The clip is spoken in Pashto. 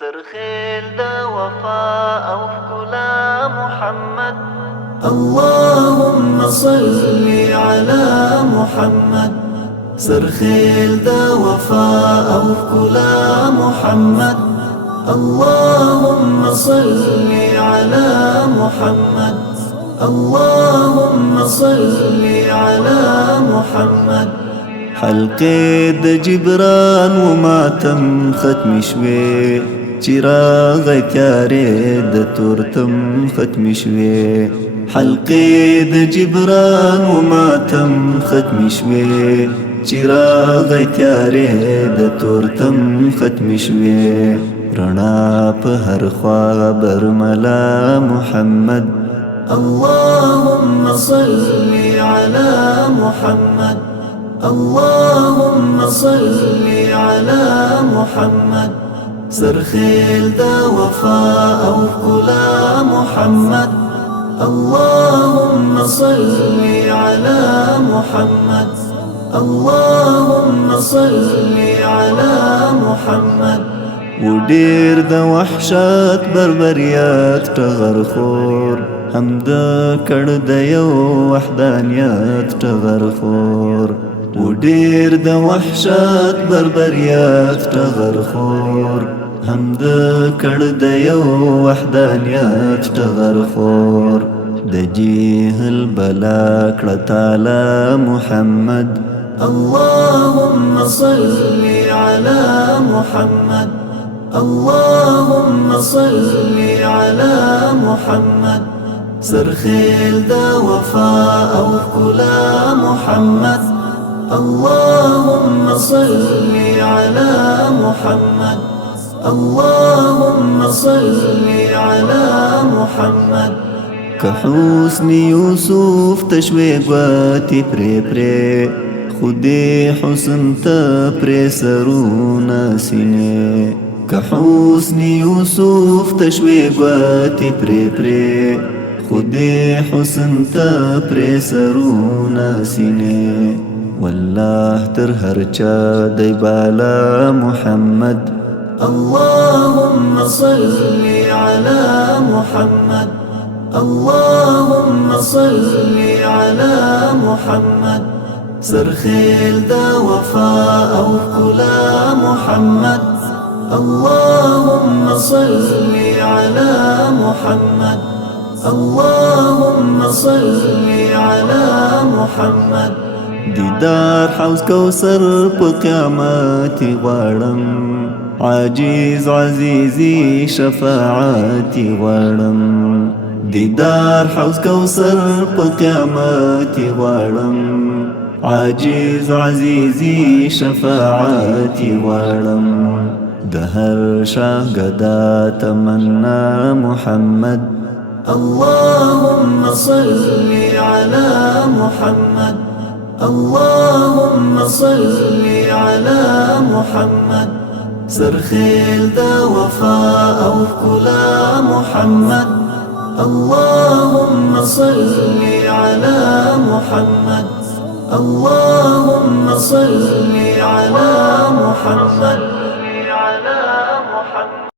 سرخيل دا وفاء او ښکلا محمد. اللهم صل على محمد. سرخيل دا وفاء او ښکلا محمد. اللهم صل على محمد. اللهم صل على محمد. حلقې د جبران و ماتم ختم شوي، چراغ تیارې د تورتم ختم شوي. حلقې د جبران و ماتم ختم شوي، چراغ تیارې د تورتم ختم شوي. رڼا په هر خوا برملا محمد. اللهم صل على محمد. اللهم صل على محمد. سرخيل دا وفاء او ښکلا محمد. اللهم صل على محمد. اللهم صل على محمد. ودير دا وحشات بربريات ټغر خور، هم دا کړ د یو وحدانیت ټغر خور. ودير دا وحشات بربريات ټغر خور، هم دا کړ د یو وحدانیت ټغر خور. د جهل بلا کړه تعالی محمد. اللهم صل على محمد. اللهم صل على محمد. سرخيل دا وفاء او ښکلا محمد. اللهم صل على محمد. اللهم صل على محمد. كحسن يوسف تشوي قواتي بري بري، خدي حسن تبري سرونا سيني. كحسن يوسف تشوي قواتي بري بري، خدي حسن تبري سرونا سيني. والله تر هر چا دی بالا محمد. اللهم صل على محمد. اللهم صل على محمد. سرخيل دا وفاء او ښکلا محمد. اللهم صل على محمد. اللهم صل على محمد. دیدار حوض کوثر په قیامت غواړم، عاجز عزیزی شفاعت غواړم. دیدار حوض کوثر په قیامت غواړم، عاجز عزیزی شفاعت غواړم. د هر شاه گدا تمنا محمد. اللهم صل على محمد. اللهم صل على محمد. سرخيل دا وفاء او ښکلا محمد. اللهم صل على محمد. اللهم صل على محمد.